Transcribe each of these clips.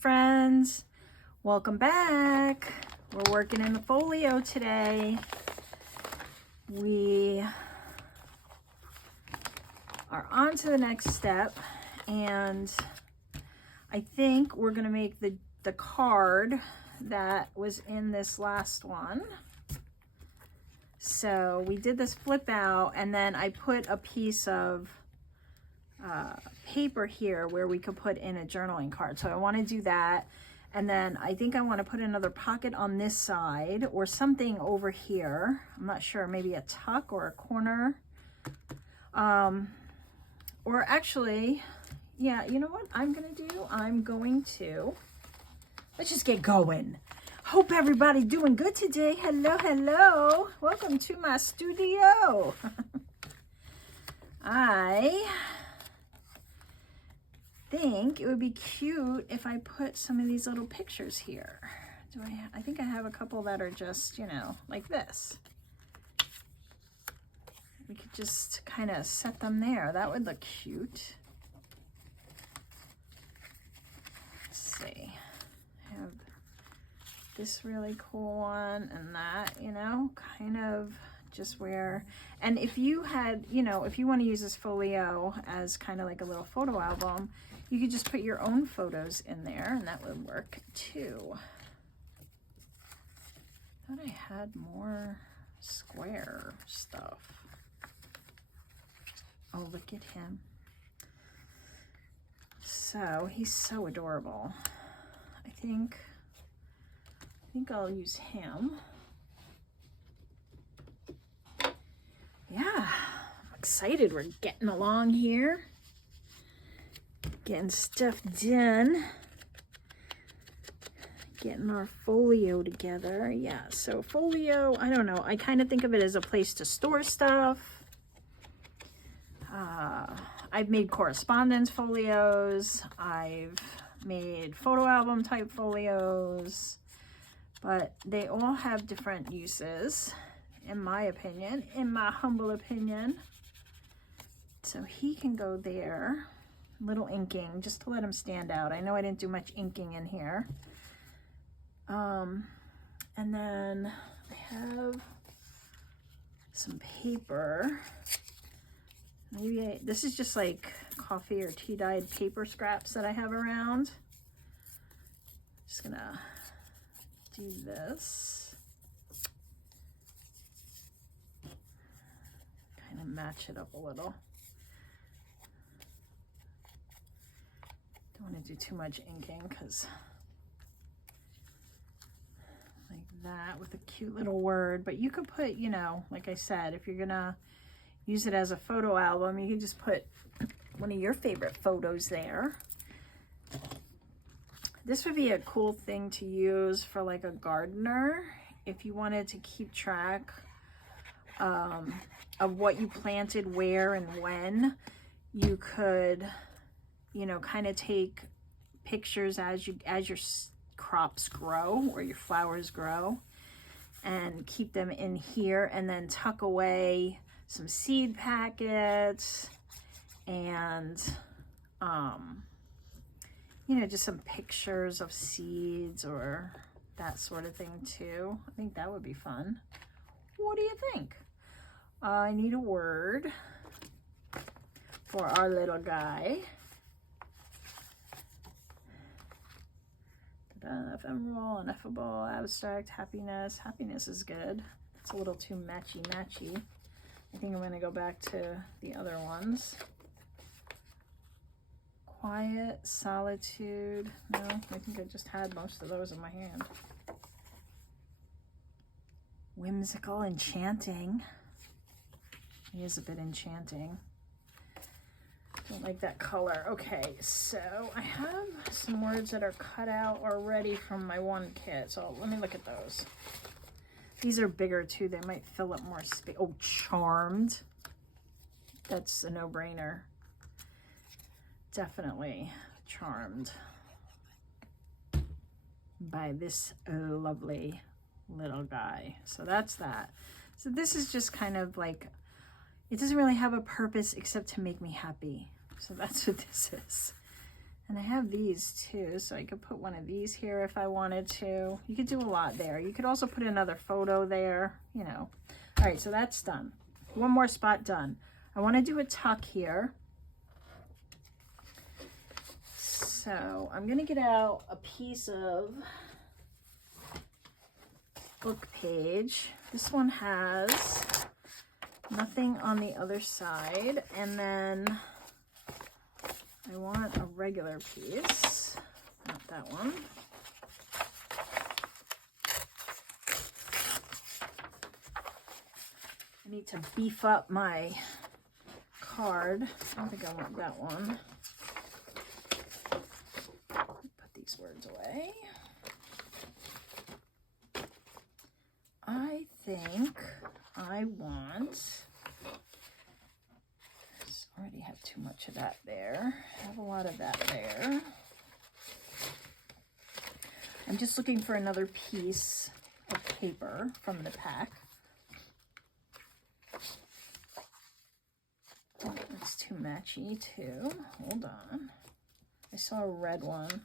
friends, welcome back. We're working in the folio today. We are on to the next step, and I think we're going to make the card that was in this last one. So we did this flip out, and then I put a piece of paper here where we could put in a journaling card. So I want to do that, and then I think I want to put another pocket on this side or something over here. I'm not sure, maybe a tuck or a corner, or actually, yeah, you know what I'm gonna do? I'm going to, let's just get going. Hope everybody's doing good today. Hello, welcome to my studio. I think it would be cute if I put some of these little pictures here. I think I have a couple that are just, you know, like this. We could just kind of set them there. That would look cute. Let's see. I have this really cool one and that, you know, kind of just where, and if you had, you know, if you want to use this folio as kind of like a little photo album, you could just put your own photos in there and that would work too. I thought I had more square stuff. Oh, look at him. So he's so adorable. I think I'll use him. Yeah, I'm excited. We're getting along here. Getting stuff done. Getting our folio together. Yeah, so folio, I don't know. I kind of think of it as a place to store stuff. I've made correspondence folios. I've made photo album type folios. But they all have different uses, in my opinion, in my humble opinion. So he can go there. Little inking, just to let him stand out. I know I didn't do much inking in here. And then I have some paper. Maybe this is just like coffee or tea dyed paper scraps that I have around. Just gonna do this. Kind of match it up a little. Don't want to do too much inking because like that with a cute little word, but you could put, you know, like I said, if you're gonna use it as a photo album, you can just put one of your favorite photos there. This would be a cool thing to use for like a gardener if you wanted to keep track of what you planted where and when. You could, you know, kind of take pictures as your crops grow or your flowers grow and keep them in here, and then tuck away some seed packets and you know, just some pictures of seeds or that sort of thing too. I think that would be fun. What do you think? I need a word for our little guy. Ephemeral, ineffable, abstract, happiness. Happiness is good. It's a little too matchy. I think I'm going to go back to the other ones. Quiet, solitude. No, I think I just had most of those in my hand. Whimsical, enchanting. He is a bit enchanting. Don't like that color. Okay, so I have some words that are cut out already from my one kit. So let me look at those. These are bigger too. They might fill up more space. Oh, charmed. That's a no-brainer. Definitely charmed by this lovely little guy. So that's that. So this is just kind of like, it doesn't really have a purpose except to make me happy. So that's what this is. And I have these too, so I could put one of these here if I wanted to. You could do a lot there. You could also put another photo there, you know. All right, so that's done. One more spot done. I want to do a tuck here. So I'm going to get out a piece of book page. This one has nothing on the other side, and then I want a regular piece, not that one. I need to beef up my card. I think I want that one. Put these words away. I think I want, I already have too much of that there. I have a lot of that there. I'm just looking for another piece of paper from the pack. Oh, it's too matchy too. Hold on. I saw a red one.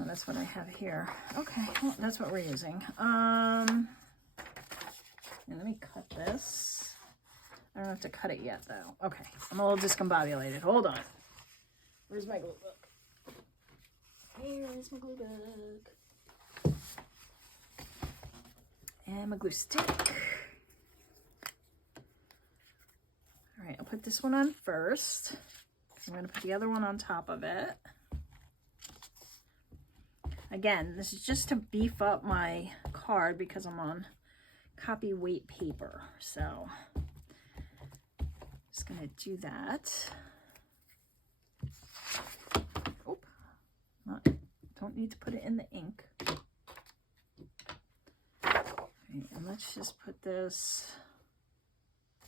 Oh, that's what I have here. Okay, well, that's what we're using. And let me cut this. I don't have to cut it yet, though. Okay, I'm a little discombobulated. Hold on. Where's my glue book? Here is my glue book. And my glue stick. All right, I'll put this one on first. I'm going to put the other one on top of it. Again, this is just to beef up my card because I'm on copy weight paper. So just going to do that. Oh, don't need to put it in the ink. Okay, and let's just put this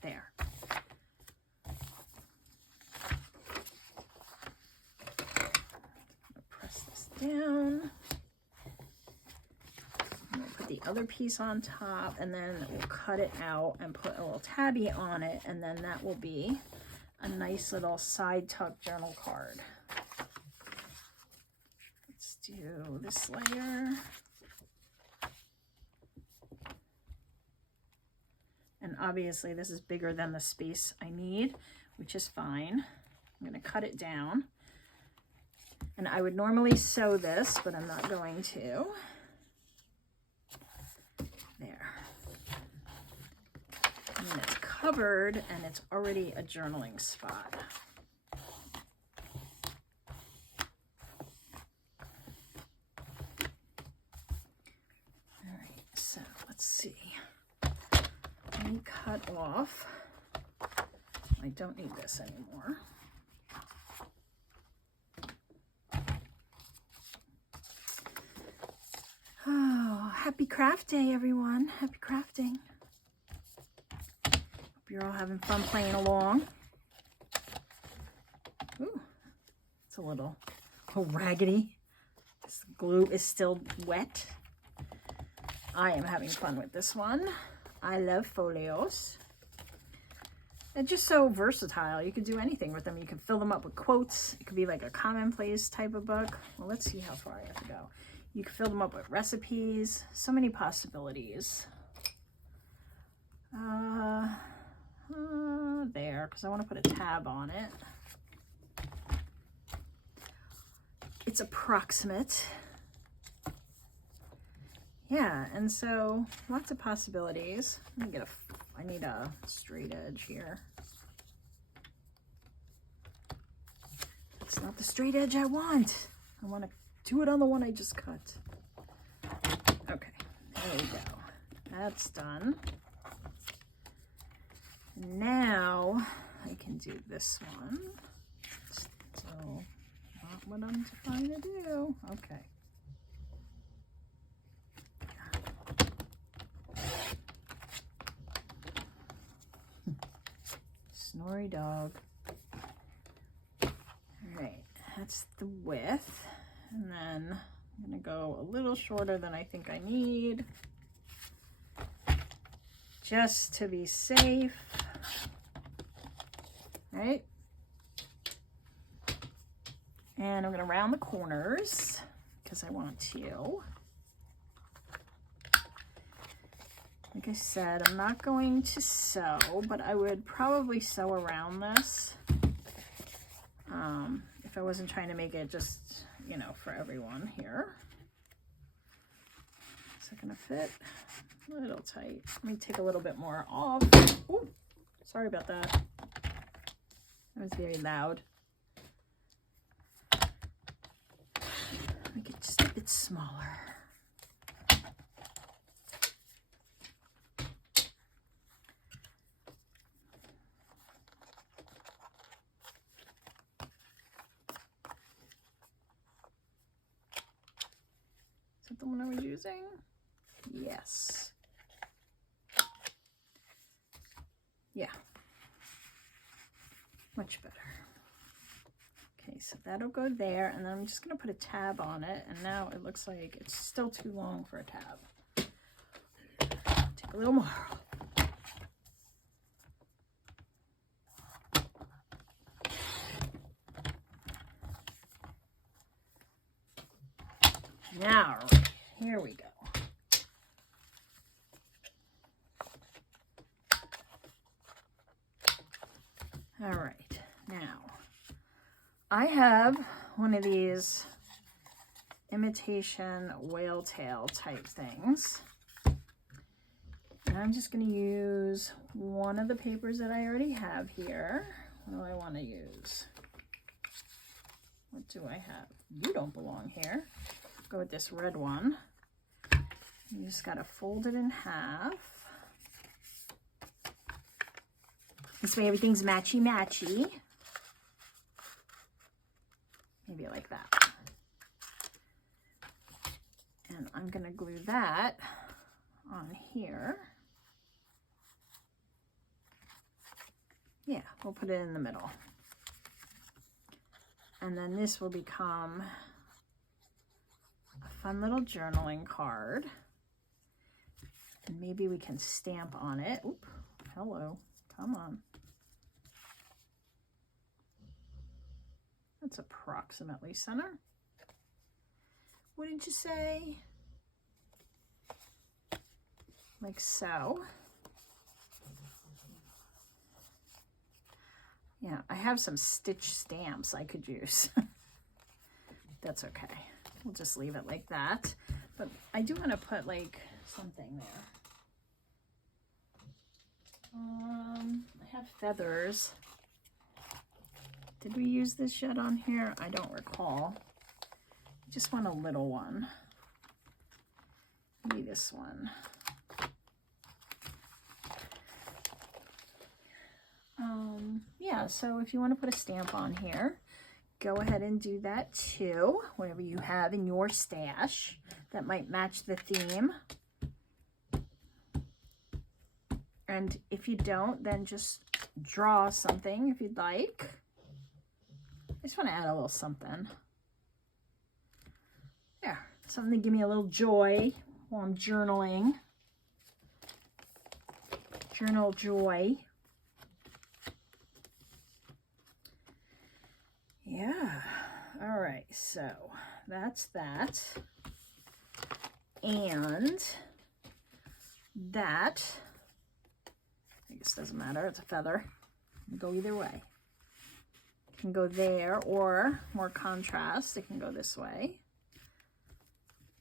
there. Press this down. The other piece on top, and then we'll cut it out and put a little tabby on it, and then that will be a nice little side tuck journal card. Let's do this layer. And obviously this is bigger than the space I need, which is fine. I'm going to cut it down. And I would normally sew this, but I'm not going to. There. And then it's covered and it's already a journaling spot. All right, so let's see. Let me cut off. I don't need this anymore. Oh, happy craft day, everyone. Happy crafting. Hope you're all having fun playing along. Ooh, it's a little raggedy. This glue is still wet. I am having fun with this one. I love folios. They're just so versatile. You can do anything with them. You can fill them up with quotes. It could be like a commonplace type of book. Well, let's see how far I have to go. You can fill them up with recipes. So many possibilities. There, because I want to put a tab on it. It's approximate. Yeah, and so lots of possibilities. Let me get I need a straight edge here. It's not the straight edge I want. I want to do it on the one I just cut. Okay, there we go. That's done. Now I can do this one. Still not what I'm trying to do. Okay. Snory dog. All right, that's the width. And then I'm gonna go a little shorter than I think I need, just to be safe, right? And I'm going to round the corners because I want to. Like I said, I'm not going to sew, but I would probably sew around this if I wasn't trying to make it just, you know, for everyone here. Is it going to fit? A little tight. Let me take a little bit more off. Ooh, sorry about that. That was very loud. Make it just a bit smaller. Is that the one I was using? Yes. Yeah. Much better. Okay, so that'll go there, and then I'm just going to put a tab on it, and now it looks like it's still too long for a tab. Take a little more. Now, here we go. All right, now I have one of these imitation whale tail type things. And I'm just going to use one of the papers that I already have here. What do I want to use? What do I have? You don't belong here. Go with this red one. You just got to fold it in half. This way everything's matchy-matchy. Maybe like that. And I'm going to glue that on here. Yeah, we'll put it in the middle. And then this will become a fun little journaling card. And maybe we can stamp on it. Oop, hello, come on. That's approximately center. What did you say? Like so. Yeah, I have some stitch stamps I could use. That's okay. We'll just leave it like that. But I do want to put like something there. I have feathers. Did we use this yet on here? I don't recall. I just want a little one. Maybe this one. Yeah, so if you want to put a stamp on here, go ahead and do that too. Whatever you have in your stash that might match the theme. And if you don't, then just draw something if you'd like. I just want to add a little something. Yeah, something to give me a little joy while I'm journaling. Journal joy. Yeah, all right, so that's that. And that, I guess doesn't matter, it's a feather. It can go either way. It can go there, or more contrast, it can go this way.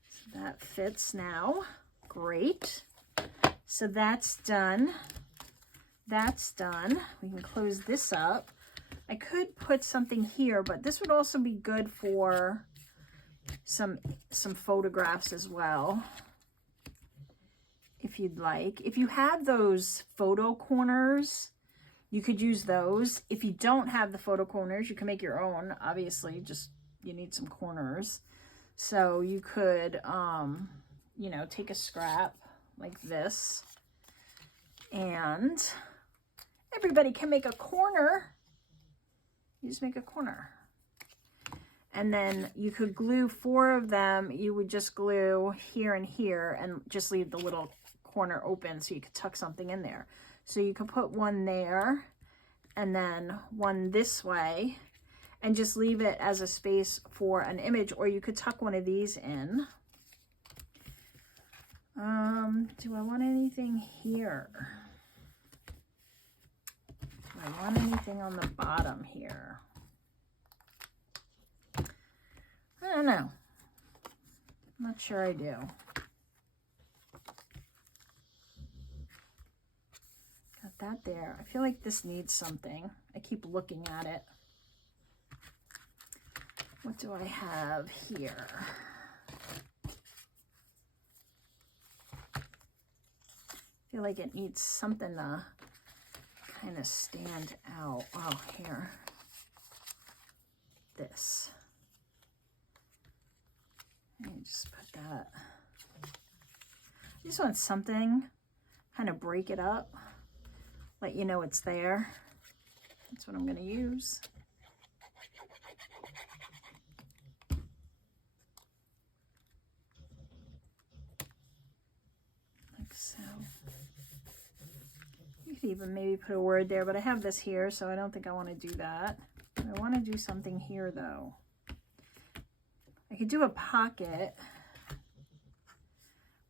So that fits now. Great. So that's done. That's done. We can close this up. I could put something here, but this would also be good for some photographs as well, if you'd like. If you have those photo corners, you could use those. If you don't have the photo corners, you can make your own. Obviously, just you need some corners. So you could, you know, take a scrap like this, and everybody can make a corner. You just make a corner. And then you could glue 4 of them. You would just glue here and here and just leave the little corner open so you could tuck something in there. So you could put one there and then one this way. and just leave it as a space for an image, or you could tuck one of these in. Do I want anything here? Do I want anything on the bottom here? I don't know. I'm not sure I do. Got that there. I feel like this needs something. I keep looking at it. What do I have here? I feel like it needs something to kind of stand out. Oh, here. This. Let me just put that. I just want something, kind of break it up, let you know it's there. That's what I'm going to use. Like so. You could even maybe put a word there, but I have this here, so I don't think I want to do that. I want to do something here, though. I could do a pocket.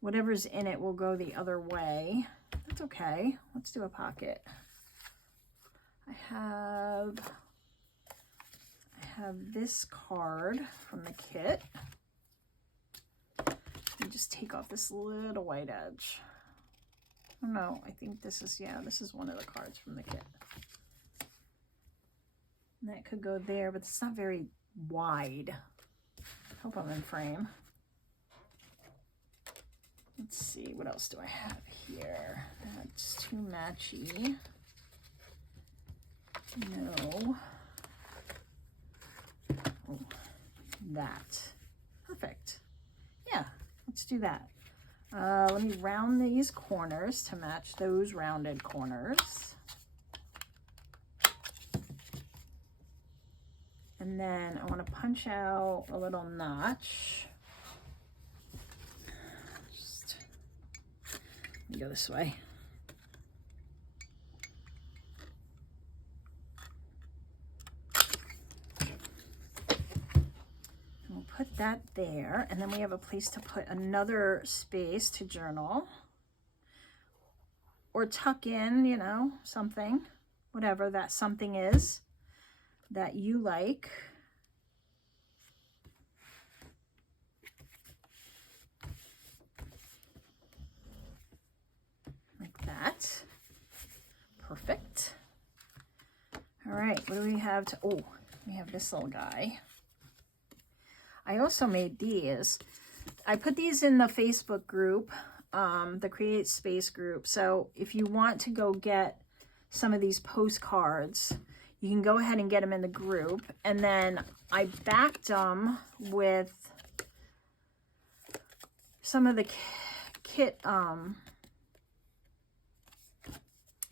Whatever's in it will go the other way. That's okay. Let's do a pocket. I have this card from the kit. Let me just take off this little white edge. Oh no, I think this is, yeah, this is one of the cards from the kit. And that could go there, but it's not very wide. Hope I'm in frame. Let's see, what else do I have here? That's too matchy. No. Oh, that. Perfect. Yeah, let's do that. Let me round these corners to match those rounded corners. And then I want to punch out a little notch. Just let me go this way. And we'll put that there, and then we have a place to put another space to journal or tuck in, you know, something, whatever that something is that you like. Like that. Perfect. All right, what do we have to, oh, we have this little guy. I also made these. I put these in the Facebook group, the Create Space group. So if you want to go get some of these postcards, you can go ahead and get them in the group. And then I backed them with some of the kit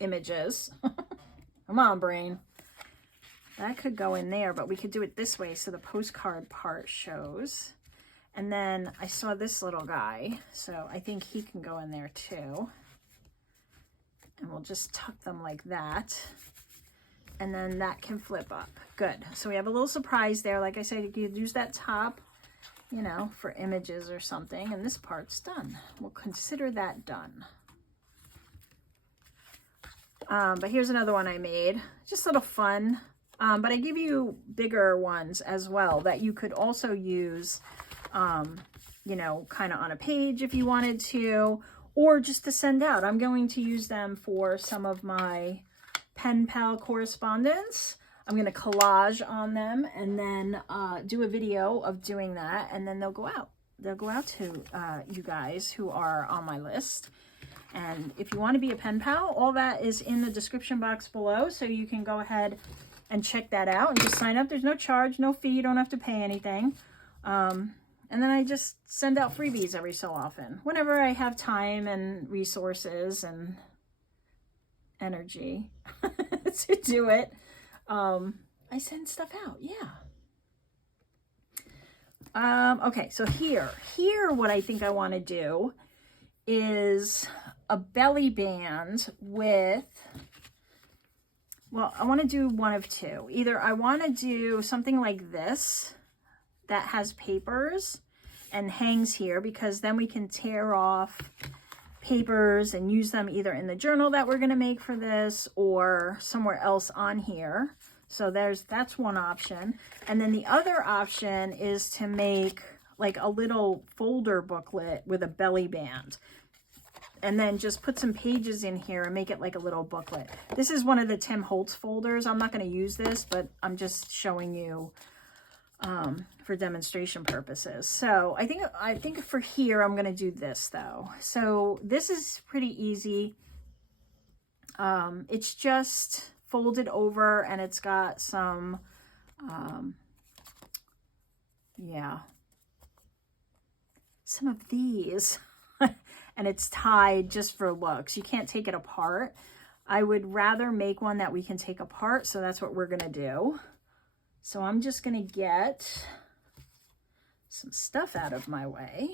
images. Come on, brain. That could go in there, but we could do it this way so the postcard part shows. And then I saw this little guy, so I think he can go in there too. And we'll just tuck them like that. And then that can flip up. Good. So we have a little surprise there. Like I said, you could use that top, you know, for images or something. And this part's done. We'll consider that done. But here's another one I made. Just a little fun. But I give you bigger ones as well that you could also use, you know, kind of on a page if you wanted to, or just to send out. I'm going to use them for some of my pen pal correspondence. I'm going to collage on them and then do a video of doing that, and then they'll go out. They'll go out to you guys who are on my list. And if you want to be a pen pal, all that is in the description box below, so you can go ahead and check that out and just sign up. There's no charge, no fee, you don't have to pay anything. And then I just send out freebies every so often, whenever I have time and resources and energy to do it. I send stuff out, yeah. Okay, so here what I think I want to do is a belly band with well, I want to do one of two. Either I want to do something like this that has papers and hangs here, because then we can tear off papers and use them either in the journal that we're going to make for this or somewhere else on here. So that's one option. And then the other option is to make like a little folder booklet with a belly band, and then just put some pages in here and make it like a little booklet. This is one of the Tim Holtz folders. I'm not going to use this, but I'm just showing you for demonstration purposes. So I think for here, I'm going to do this though. So this is pretty easy. It's just folded over, and it's got some, yeah, some of these and it's tied just for looks. You can't take it apart. I would rather make one that we can take apart. So that's what we're going to do. So I'm just going to get some stuff out of my way.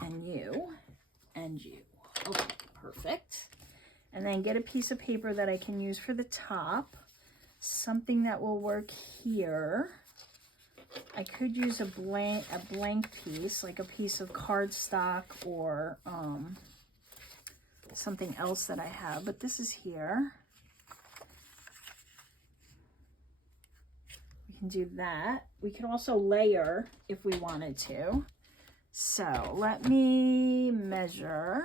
And you. Okay, perfect. And then get a piece of paper that I can use for the top. Something that will work here. I could use a blank piece, like a piece of cardstock or something else that I have, but this is here. We can do that. We could also layer if we wanted to. So let me measure.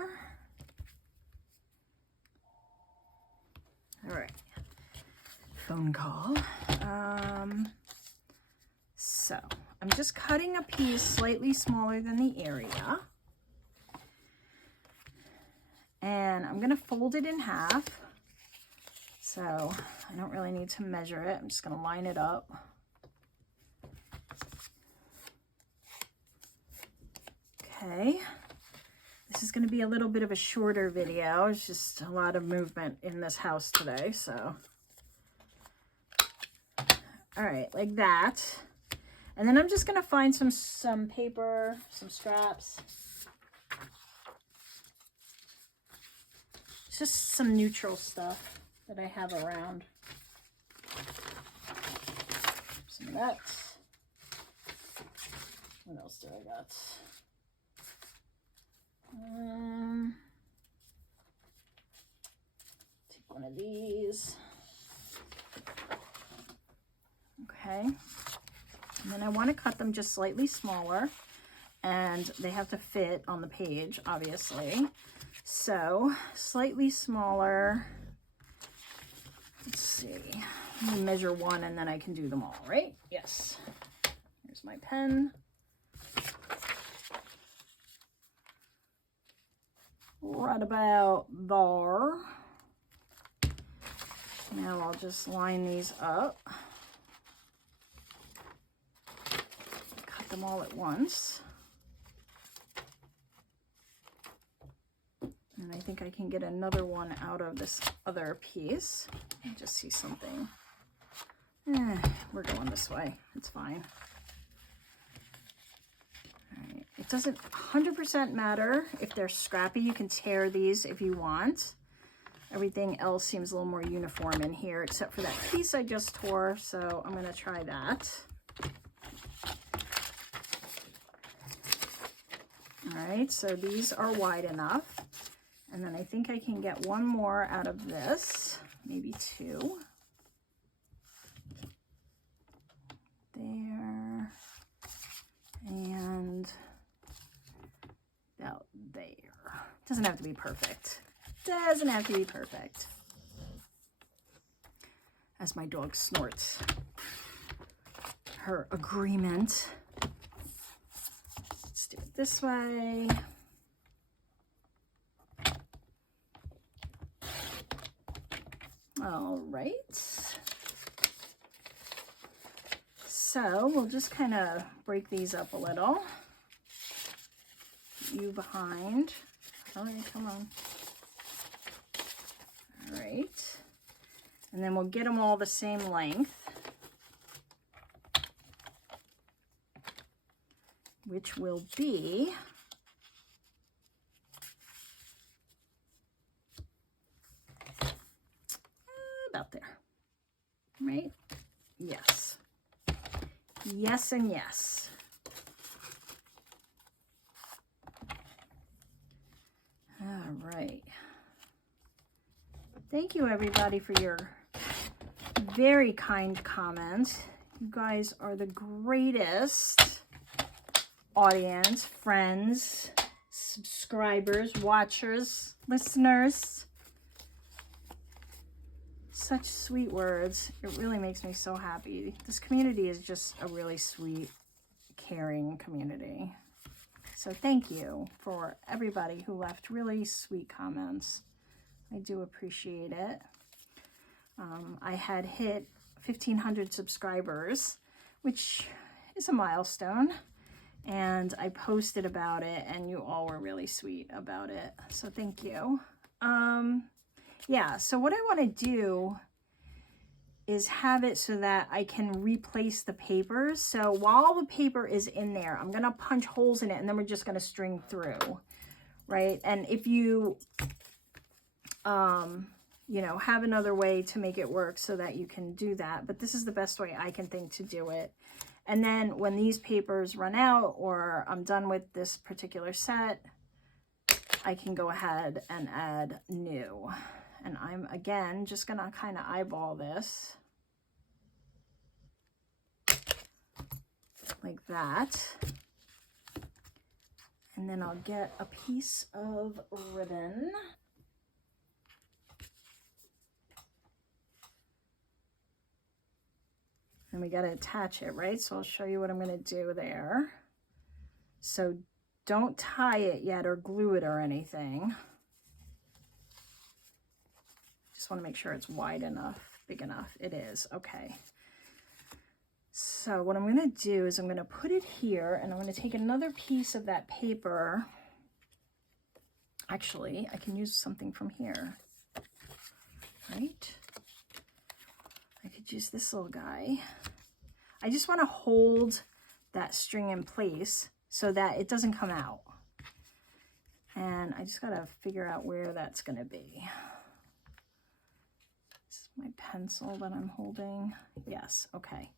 All right, phone call. So I'm just cutting a piece slightly smaller than the area. And I'm going to fold it in half. So I don't really need to measure it. I'm just going to line it up. Okay. This is going to be a little bit of a shorter video. It's just a lot of movement in this house today. So, all right, like that. And then I'm just going to find some paper, some scraps. Just some neutral stuff that I have around. Some of that. What else do I got? Take one of these. Okay. And then I want to cut them just slightly smaller, and they have to fit on the page, obviously. So slightly smaller. Let's see. Let me measure one and then I can do them all, right? Yes. Here's my pen. Right about there. Now I'll just line these up. Cut them all at once. And I think I can get another one out of this other piece. I just see something. We're going this way. It's fine. All right. It doesn't 100% matter if they're scrappy. You can tear these if you want. Everything else seems a little more uniform in here, except for that piece I just tore. So I'm going to try that. All right. So these are wide enough. And then I think I can get one more out of this, maybe two. There. And about there. Doesn't have to be perfect. Doesn't have to be perfect. As my dog snorts her agreement. Let's do it this way. All right, so we'll just kind of break these up a little. You behind. All right, come on. All right, and then we'll get them all the same length, which will be Yes and yes. All right. Thank you, everybody, for your very kind comments. You guys are the greatest audience, friends, subscribers, watchers, listeners. Such sweet words. It really makes me so happy. This community is just a really sweet, caring community. So thank you for everybody who left really sweet comments. I do appreciate it. I had hit 1,500 subscribers, which is a milestone. And I posted about it, and you all were really sweet about it. So thank you. Yeah, so what I want to do is have it so that I can replace the papers. So while the paper is in there, I'm going to punch holes in it, and then we're just going to string through, right? And if you, you know, have another way to make it work so that you can do that. But this is the best way I can think to do it. And then when these papers run out or I'm done with this particular set, I can go ahead and add new. And I'm, again, just going to kind of eyeball this like that. And then I'll get a piece of ribbon. And we got to attach it, right? So I'll show you what I'm going to do there. So don't tie it yet or glue it or anything. Just want to make sure it's wide enough, big enough. It is. Okay. So what I'm going to do is I'm going to put it here, and I'm going to take another piece of that paper. Actually, I can use something from here, right? I could use this little guy. I just want to hold that string in place so that it doesn't come out. And I just got to figure out where that's going to be. This is my pencil that I'm holding. Yes, okay.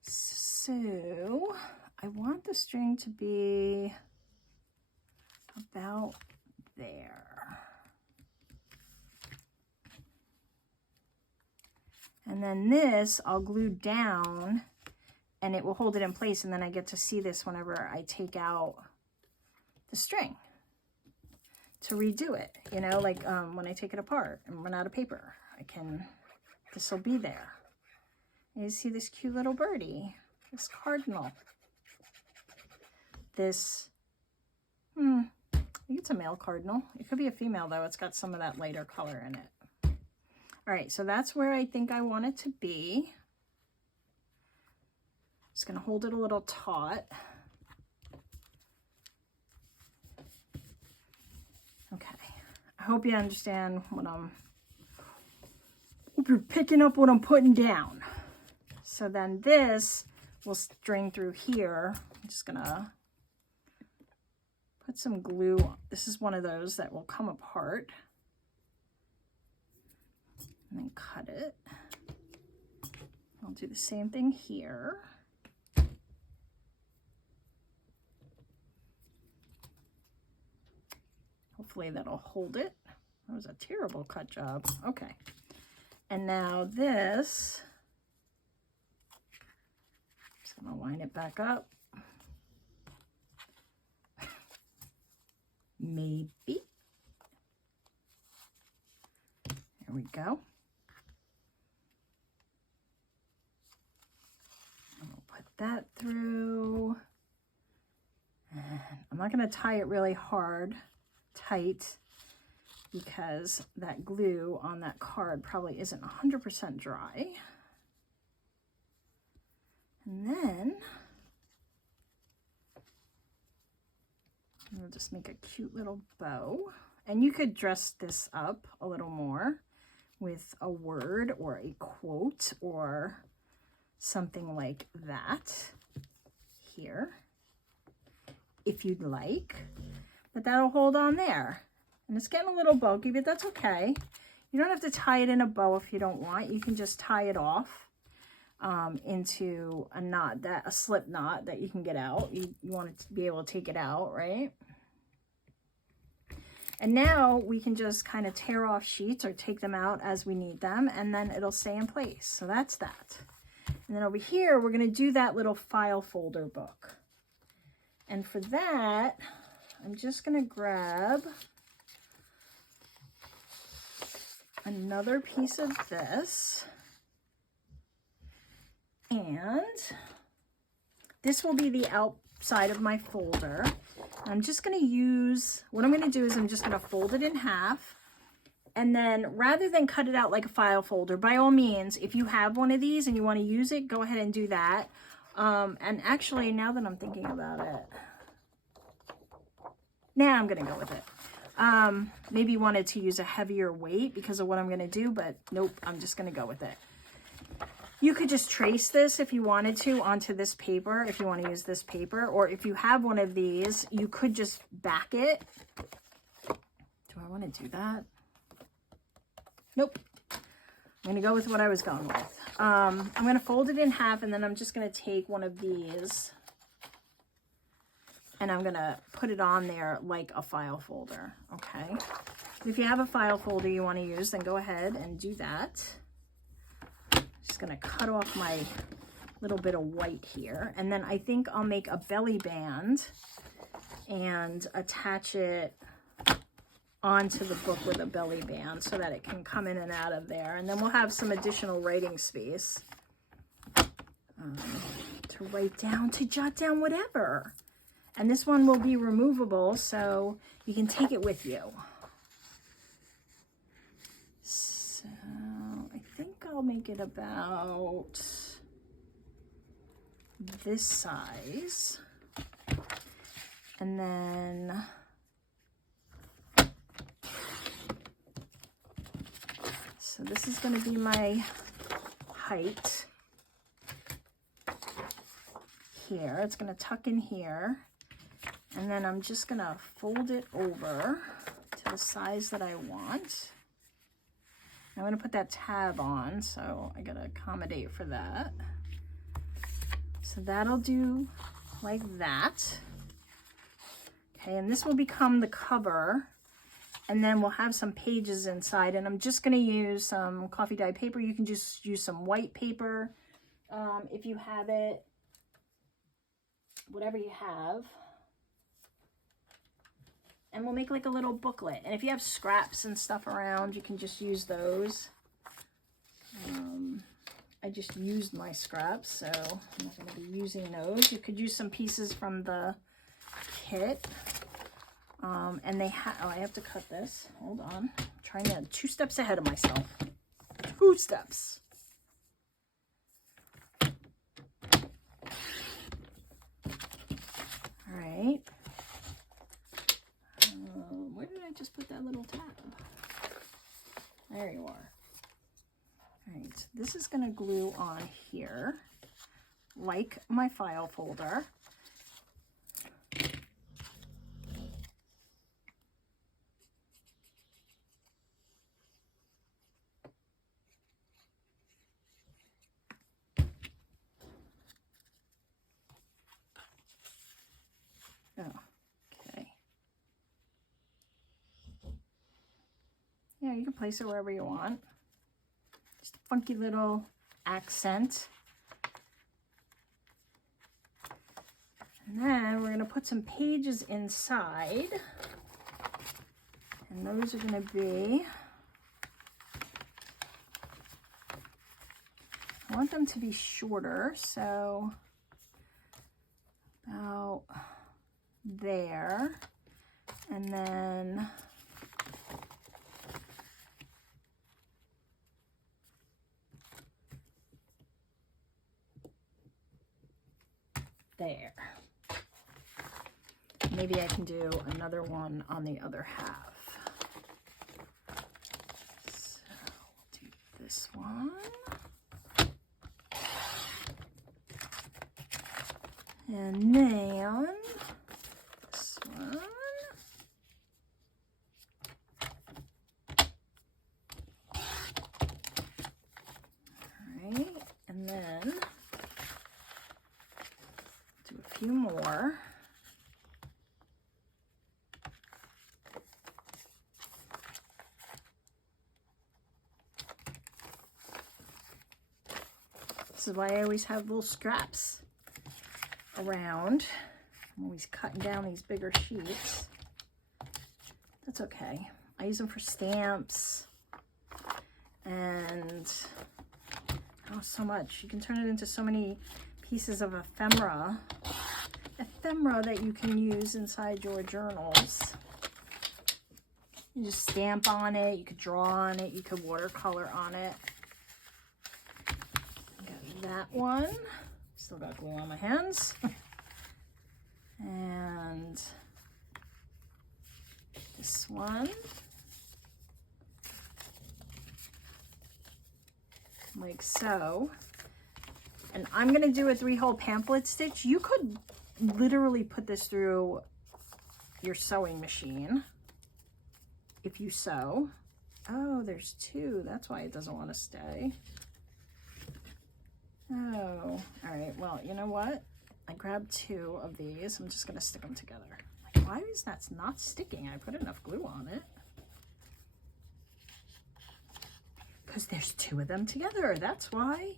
So I want the string to be about there. And then this I'll glue down, and it will hold it in place, and then I get to see this whenever I take out the string to redo it, you know, like when I take it apart and run out of paper, this will be there. And you see this cute little birdie, this cardinal, this, I think it's a male cardinal. It could be a female though. It's got some of that lighter color in it. All right, so that's where I think I want it to be. Just gonna hold it a little taut. Okay, I hope you understand hope you're picking up what I'm putting down. So then this will string through here. I'm just gonna put some glue. This is one of those that will come apart. And then cut it. I'll do the same thing here. Hopefully that'll hold it. That was a terrible cut job. Okay. And now this, just gonna line it back up. Maybe. There we go. That through, and I'm not going to tie it really tight, because that glue on that card probably isn't 100% dry. And then we'll just make a cute little bow, and you could dress this up a little more with a word or a quote or something like that here, if you'd like, but that'll hold on there. And it's getting a little bulky, but that's okay. You don't have to tie it in a bow if you don't want. You can just tie it off. into a knot, a slip knot that you can get out. You want to be able to take it out, right? And now we can just kind of tear off sheets or take them out as we need them, and then it'll stay in place. So that's that. And then over here, we're going to do that little file folder book. And for that, I'm just going to grab another piece of this. And this will be the outside of my folder. I'm just going to use, what I'm going to do is I'm just going to fold it in half. And then rather than cut it out like a file folder, by all means, if you have one of these and you want to use it, go ahead and do that. And actually, now that I'm thinking about it, I'm going to go with it. Maybe you wanted to use a heavier weight because of what I'm going to do, but nope, I'm just going to go with it. You could just trace this if you wanted to onto this paper, if you want to use this paper, or if you have one of these, you could just back it. Do I want to do that? Nope. I'm going to go with what I was going with. I'm going to fold it in half, and then I'm just going to take one of these and I'm going to put it on there like a file folder, okay? If you have a file folder you want to use, then go ahead and do that. Just going to cut off my little bit of white here, and then I think I'll make a belly band and attach it onto the book with a belly band so that it can come in and out of there, and then we'll have some additional writing space to write down, to jot down whatever. And this one will be removable, so you can take it with you. So I think I'll make it about this size. And then so this is going to be my height here. It's going to tuck in here. And then I'm just going to fold it over to the size that I want. I'm going to put that tab on, so I got to accommodate for that. So that'll do like that. Okay, and this will become the cover. And then we'll have some pages inside. And I'm just going to use some coffee dye paper. You can just use some white paper if you have it. Whatever you have. And we'll make like a little booklet. And if you have scraps and stuff around, you can just use those. I just used my scraps, so I'm not going to be using those. You could use some pieces from the kit. And they have, oh, I have to cut this. Hold on. I'm trying to 2 steps ahead of myself. 2 steps. All right. Where did I just put that little tab? There you are. All right, so this is going to glue on here like my file folder. Yeah, you can place it wherever you want. Just a funky little accent. And then we're going to put some pages inside. And those are going to be, I want them to be shorter, so about there. And then there. Maybe I can do another one on the other half. So we'll do this one. And then this one. All right, and then few more. This is why I always have little scraps around. I'm always cutting down these bigger sheets. That's okay. I use them for stamps and oh, so much. You can turn it into so many pieces of ephemera that you can use inside your journals. You just stamp on it, you could draw on it, you could watercolor on it. Got that one. Still got glue on my hands. And this one. Like so. And I'm going to do a 3-hole pamphlet stitch. You could literally put this through your sewing machine if you sew. Oh, there's 2. That's why it doesn't want to stay. Oh, all right. Well, you know what? I grabbed 2 of these. I'm just going to stick them together. Like, why is that not sticking? I put enough glue on it. Because there's 2 of them together. That's why.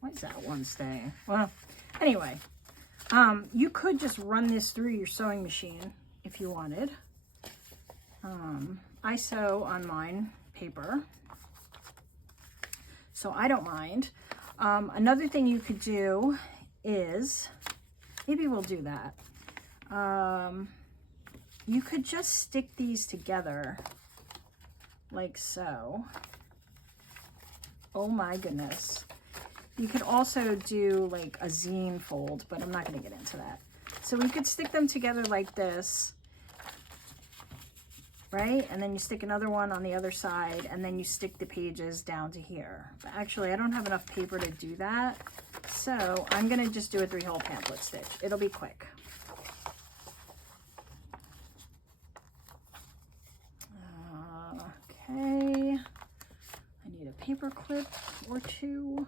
Why is that one staying? Well, anyway, you could just run this through your sewing machine if you wanted. I sew on mine paper, so I don't mind. Another thing you could do is, maybe we'll do that. You could just stick these together like so. Oh my goodness. You could also do like a zine fold, but I'm not going to get into that. So we could stick them together like this, right? And then you stick another one on the other side, and then you stick the pages down to here. But actually, I don't have enough paper to do that, so I'm going to just do a 3-hole pamphlet stitch. It'll be quick. Okay. I need a paper clip or 2.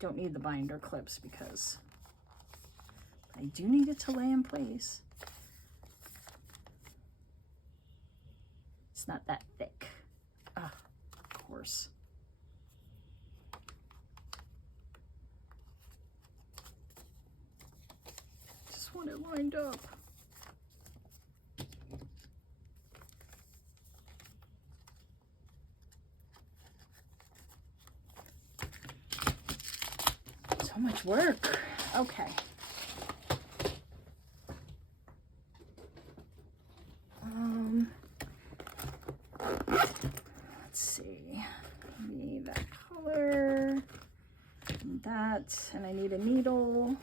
Don't need the binder clips because I do need it to lay in place. It's not that thick. Ah, of course. Just want it lined up. So much work. Okay. Let's see. I need that color, and that, and I need a needle.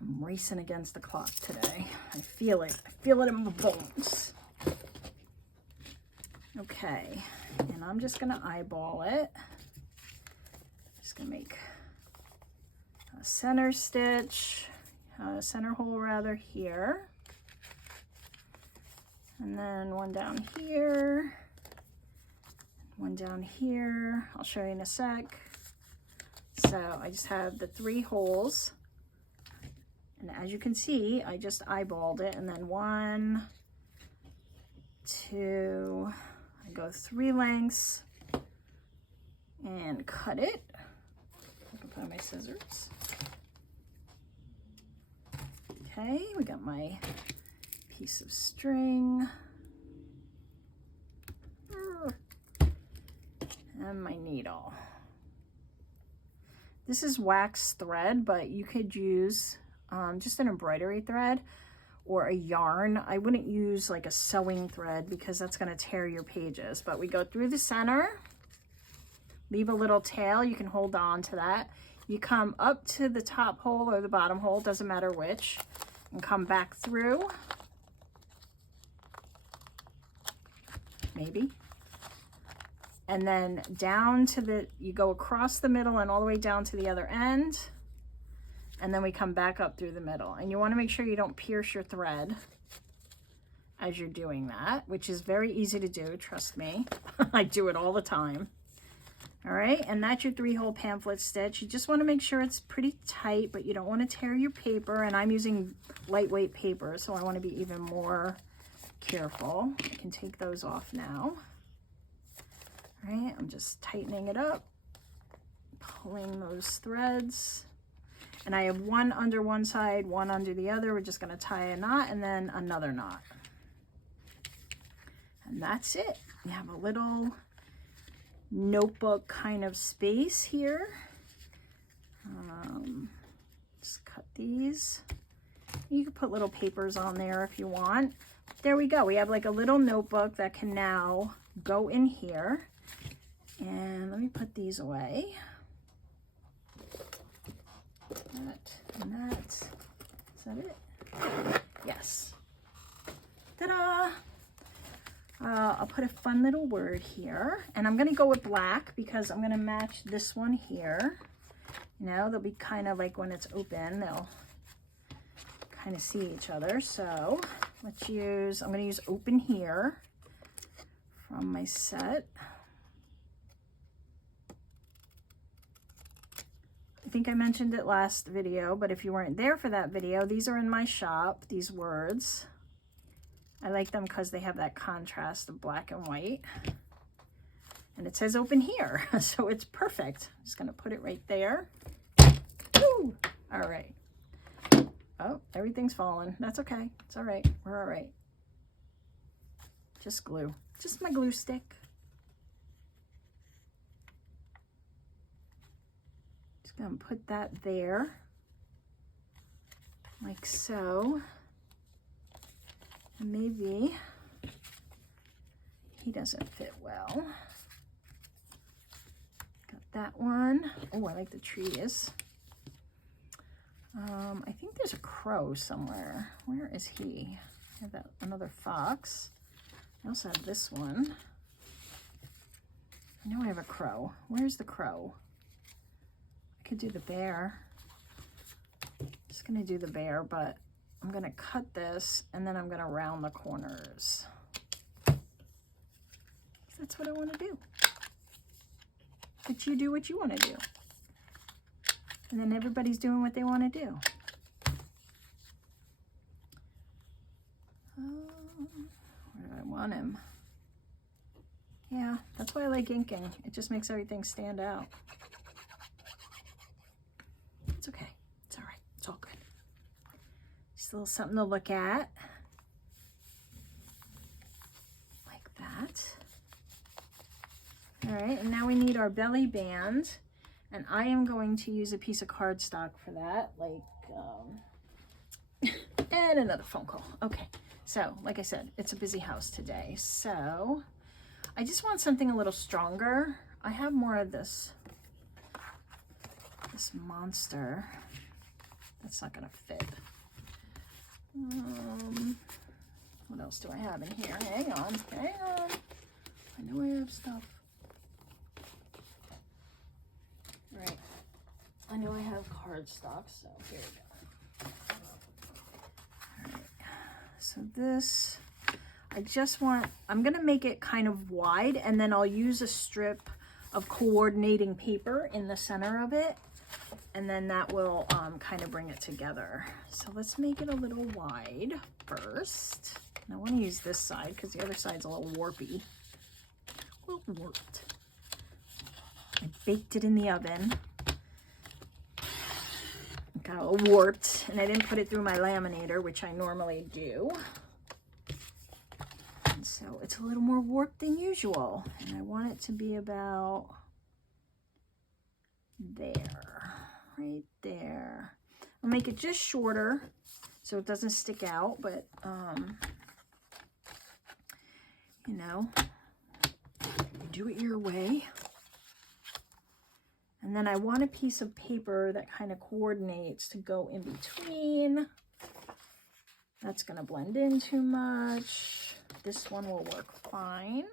I'm racing against the clock today. I feel it. I feel it in my bones. Okay, and I'm just gonna eyeball it. Just gonna make a center stitch, a center hole rather here. And then one down here, one down here. I'll show you in a sec. So I just have the 3 holes. And as you can see, I just eyeballed it, and then 1, 2, I go 3 lengths and cut it. I can find my scissors. Okay, we got my piece of string and my needle. This is wax thread, but you could use just an embroidery thread or a yarn. I wouldn't use like a sewing thread because that's going to tear your pages. But we go through the center, leave a little tail. You can hold on to that. You come up to the top hole or the bottom hole, doesn't matter which, and come back through. Maybe. And then down to the, you go across the middle and all the way down to the other end. And then we come back up through the middle. And you want to make sure you don't pierce your thread as you're doing that, which is very easy to do, trust me. I do it all the time. All right, and that's your 3-hole pamphlet stitch. You just want to make sure it's pretty tight, but you don't want to tear your paper. And I'm using lightweight paper, so I want to be even more careful. I can take those off now. All right, I'm just tightening it up, pulling those threads. And I have one under one side, one under the other. We're just going to tie a knot and then another knot. And that's it. You have a little notebook kind of space here. Just cut these. You can put little papers on there if you want. There we go. We have like a little notebook that can now go in here. And let me put these away. That and that. Is that it? Yes. Ta-da! I'll put a fun little word here. And I'm going to go with black because I'm going to match this one here. You know, they'll be kind of like when it's open, they'll kind of see each other. So let's use, I'm going to use open here from my set. I think I mentioned it last video, but if you weren't there for that video, these are in my shop, these words. I like them because they have that contrast of black and white. And it says open here, so it's perfect. I'm just going to put it right there. Woo! All right. Oh, everything's falling. That's okay. It's all right. We're all right. Just glue. Just my glue stick. Just going to put that there. Like so. And maybe he doesn't fit well. Got that one. Oh, I like the trees. I think there's a crow somewhere. Where is he? I have that another fox. I also have this one. I know I have a crow. Where's the crow? I could do the bear. Just gonna do the bear, but I'm gonna cut this and then I'm gonna round the corners. That's what I want to do. But you do what you want to do. And then everybody's doing what they want to do. Where do I want him? Yeah, that's why I like inking. It just makes everything stand out. It's okay. It's all right. It's all good. Just a little something to look at. Like that. All right, and now we need our belly band. And I am going to use a piece of cardstock for that, and another phone call. Okay, so like I said, it's a busy house today. So I just want something a little stronger. I have more of this monster. That's not gonna fit. What else do I have in here? Hang on. I know I have stuff. Right, I know I have cardstock, so here we go. All right, so this, I'm gonna make it kind of wide, and then I'll use a strip of coordinating paper in the center of it, and then that will kind of bring it together. So let's make it a little wide first. And I wanna use this side because the other side's a little warpy. A little warped. I baked it in the oven. It got a little warped, and I didn't put it through my laminator, which I normally do. And so it's a little more warped than usual. And I want it to be about there, right there. I'll make it just shorter so it doesn't stick out, but you know, do it your way. And then I want a piece of paper that kind of coordinates to go in between. That's going to blend in too much. This one will work fine.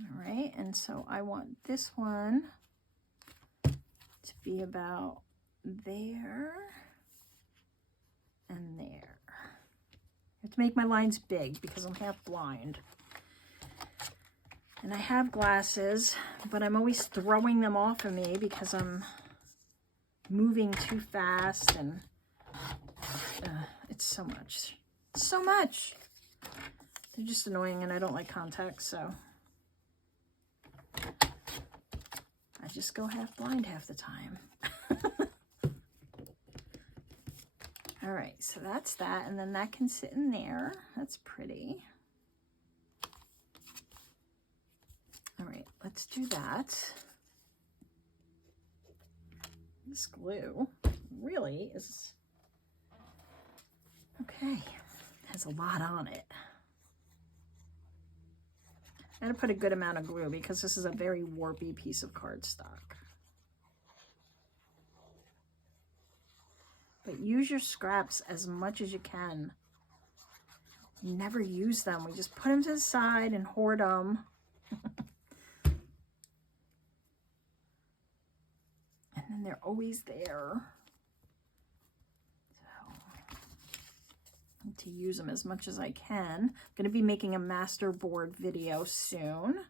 All right, and so I want this one to be about there and there. I have to make my lines big because I'm half blind. And I have glasses, but I'm always throwing them off of me because I'm moving too fast, and it's so much. So much! They're just annoying, and I don't like contacts, so I just go half blind half the time. All right, so that's that, and then that can sit in there. That's pretty. All right, let's do that. This glue really is, okay, has a lot on it. I gotta put a good amount of glue because this is a very warpy piece of cardstock. But use your scraps as much as you can. Never use them. We just put them to the side and hoard them. And then they're always there. So, I need to use them as much as I can. I'm going to be making a master board video soon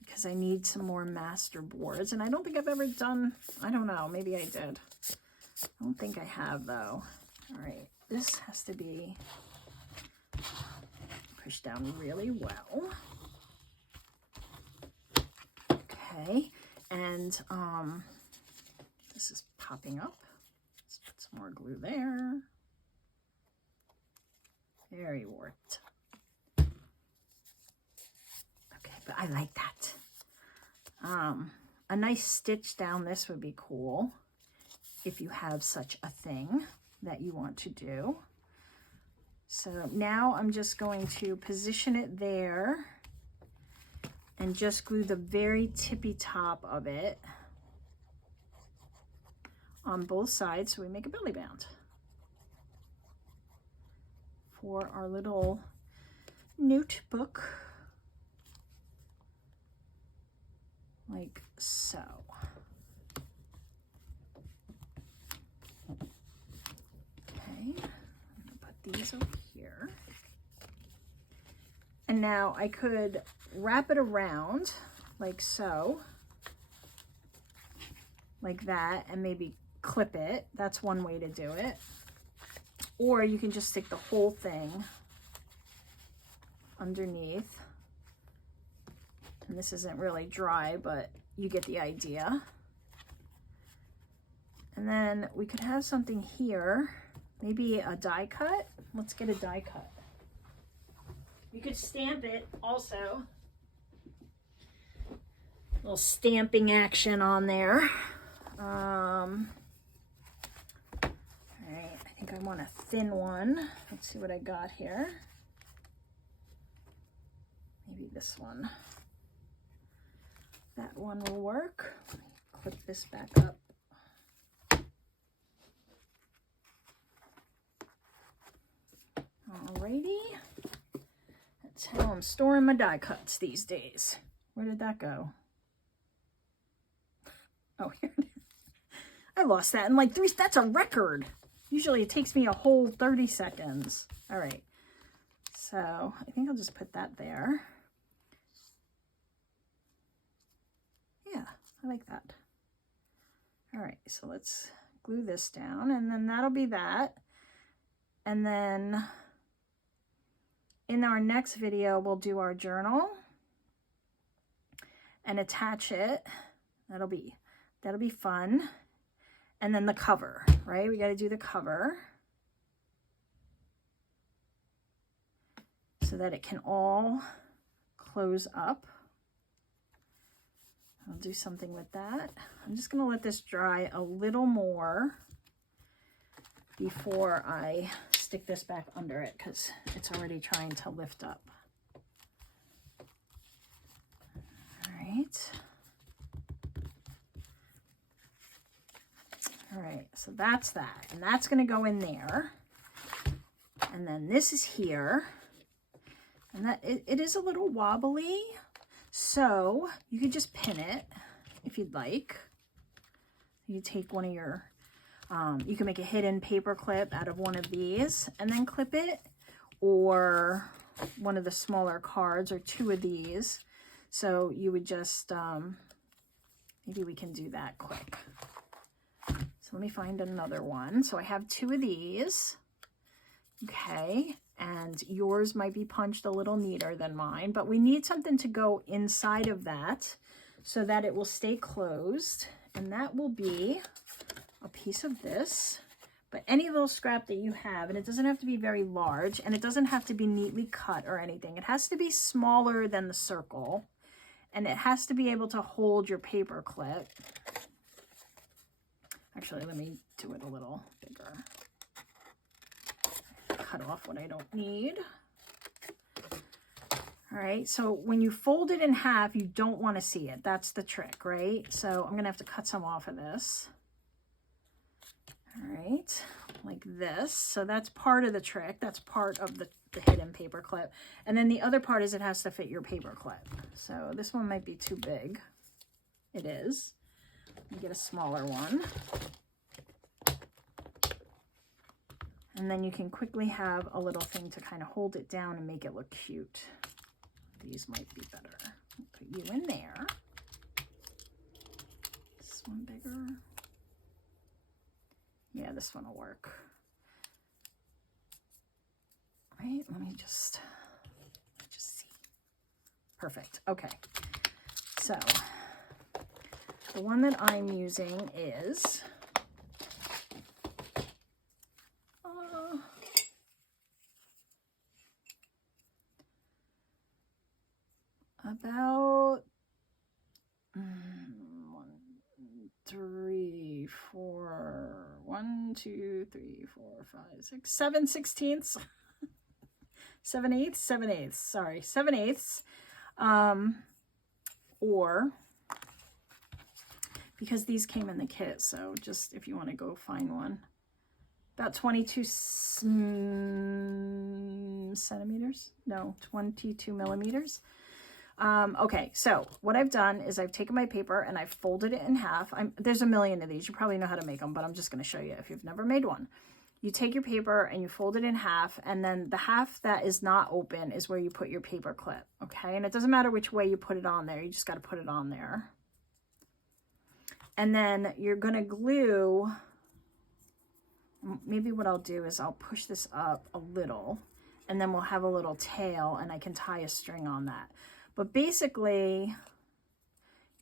because I need some more master boards. And I don't think I've ever done, I don't know, maybe I did. I don't think I have though. All right, this has to be pushed down really well. Okay, and this is popping up. Let's put some more glue there. Very warped. Okay, but I like that. A nice stitch down this would be cool if you have such a thing that you want to do. So now I'm just going to position it there and just glue the very tippy top of it on both sides so we make a belly band for our little notebook, like so. Okay, I'm gonna put these over here. And now I could wrap it around like so, like that, and maybe clip it. That's one way to do it. Or you can just stick the whole thing underneath. And this isn't really dry, but you get the idea. And then we could have something here, maybe a die cut. Let's get a die cut. You could stamp it also. A little stamping action on there. All right, I think I want a thin one. Let's see what I got here. Maybe this one. That one will work. Let me clip this back up. Alrighty. That's how I'm storing my die cuts these days. Where did that go? Oh, here it is. I lost that in like 3, that's a record. Usually it takes me a whole 30 seconds. All right, so I think I'll just put that there. Yeah, I like that. All right, so let's glue this down, and then that'll be that. And then in our next video, we'll do our journal and attach it. That'll be fun. And then the cover, right? We got to do the cover so that it can all close up. I'll do something with that. I'm just going to let this dry a little more before I stick this back under it because it's already trying to lift up. All right. All right, so that's that. And that's going to go in there. And then this is here. And that it is a little wobbly. So you could just pin it if you'd like. You take one of your, you can make a hidden paper clip out of one of these and then clip it, or one of the smaller cards, or two of these. So you would just, maybe we can do that quick. So let me find another one. So I have two of these. Okay, and yours might be punched a little neater than mine, but we need something to go inside of that so that it will stay closed. And that will be a piece of this, but any little scrap that you have, and it doesn't have to be very large, and it doesn't have to be neatly cut or anything. It has to be smaller than the circle, and it has to be able to hold your paper clip. Actually, let me do it a little bigger. Cut off what I don't need. All right, so when you fold it in half, you don't want to see it. That's the trick, right? So I'm going to have to cut some off of this. All right, like this. So that's part of the trick. That's part of the hidden paper clip. And then the other part is it has to fit your paper clip. So this one might be too big. It is. Let me get a smaller one. And then you can quickly have a little thing to kind of hold it down and make it look cute. These might be better. Put you in there. This one bigger. Yeah, this one will work. Right, let me just see. Perfect, okay. So, the one that I'm using is about 7/16, 7/8, sorry, 7/8, or, because these came in the kit, so just if you want to go find one, about 22 centimeters, no, 22 millimeters. Okay, so what I've done is I've taken my paper and I've folded it in half. There's a million of these. You probably know how to make them, but I'm just going to show you if you've never made one. You take your paper and you fold it in half, and then the half that is not open is where you put your paper clip, okay? And it doesn't matter which way you put it on there. You just got to put it on there. And then you're going to glue, maybe what I'll do is I'll push this up a little, and then we'll have a little tail, and I can tie a string on that. But basically,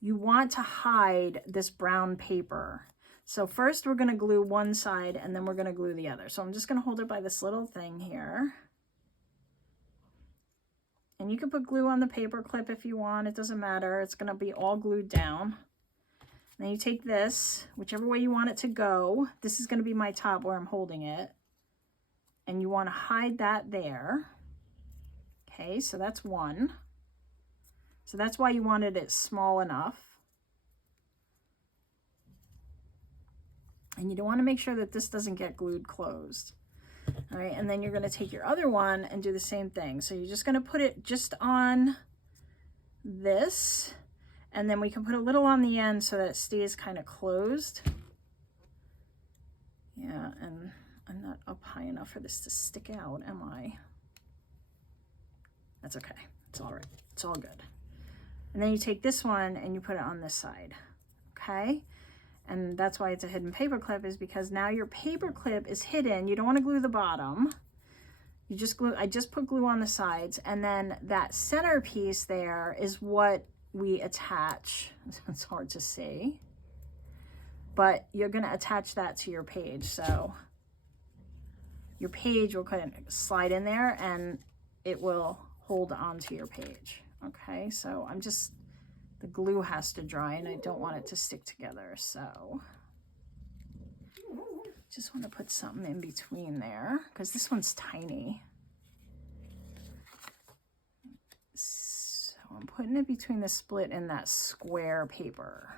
you want to hide this brown paper. So first we're going to glue one side, and then we're going to glue the other. So I'm just going to hold it by this little thing here. And you can put glue on the paper clip if you want. It doesn't matter. It's going to be all glued down. Then you take this, whichever way you want it to go. This is going to be my top where I'm holding it. And you want to hide that there. Okay, so that's one. So that's why you wanted it small enough. And you don't want to make sure that this doesn't get glued closed. All right, and then you're going to take your other one and do the same thing. So you're just going to put it just on this, and then we can put a little on the end so that it stays kind of closed. Yeah, and I'm not up high enough for this to stick out, am I? That's okay. It's all right. It's all good. And then you take this one and you put it on this side, okay? And that's why it's a hidden paper clip, is because now your paper clip is hidden. You don't want to glue the bottom. You just glue, I just put glue on the sides, and then that center piece there is what we attach. It's hard to see, but you're going to attach that to your page. So your page will kind of slide in there and it will hold onto your page. Okay, so the glue has to dry and I don't want it to stick together. So just want to put something in between there because this one's tiny. So I'm putting it between the split and that square paper.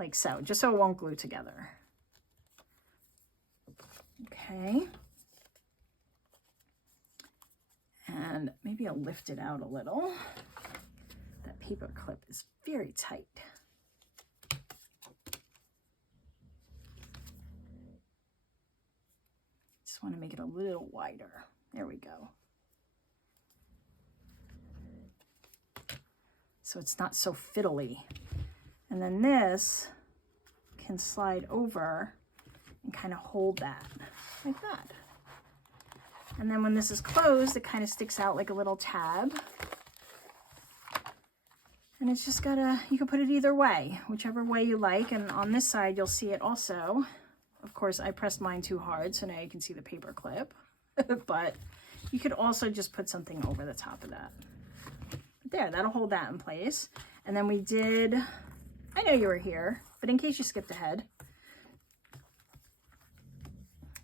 like so, just so it won't glue together. Okay. And maybe I'll lift it out a little. That paper clip is very tight. Just want to make it a little wider. There we go. So it's not so fiddly. And then this can slide over and kind of hold that like that. And then when this is closed, it kind of sticks out like a little tab. And it's just gotta, you can put it either way, whichever way you like. And on this side, you'll see it also. Of course, I pressed mine too hard, so now you can see the paper clip. But you could also just put something over the top of that. There, that'll hold that in place. And then we did, I know you were here, but in case you skipped ahead,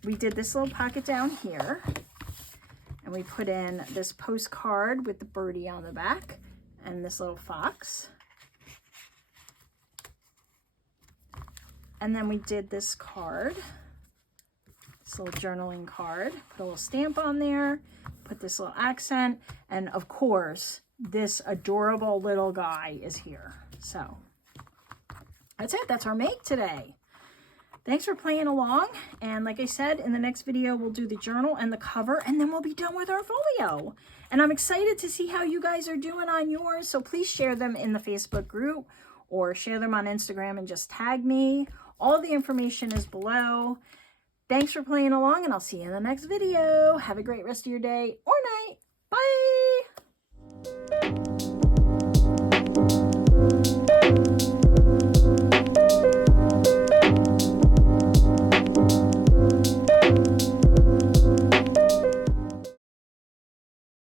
we did this little pocket down here. And we put in this postcard with the birdie on the back and this little fox. And then we did this card, this little journaling card, put a little stamp on there, put this little accent, and of course, this adorable little guy is here. So that's it. That's our make today. Thanks for playing along. And like I said, in the next video, we'll do the journal and the cover, and then we'll be done with our folio. And I'm excited to see how you guys are doing on yours. So please share them in the Facebook group or share them on Instagram and just tag me. All the information is below. Thanks for playing along, and I'll see you in the next video. Have a great rest of your day or night. Bye.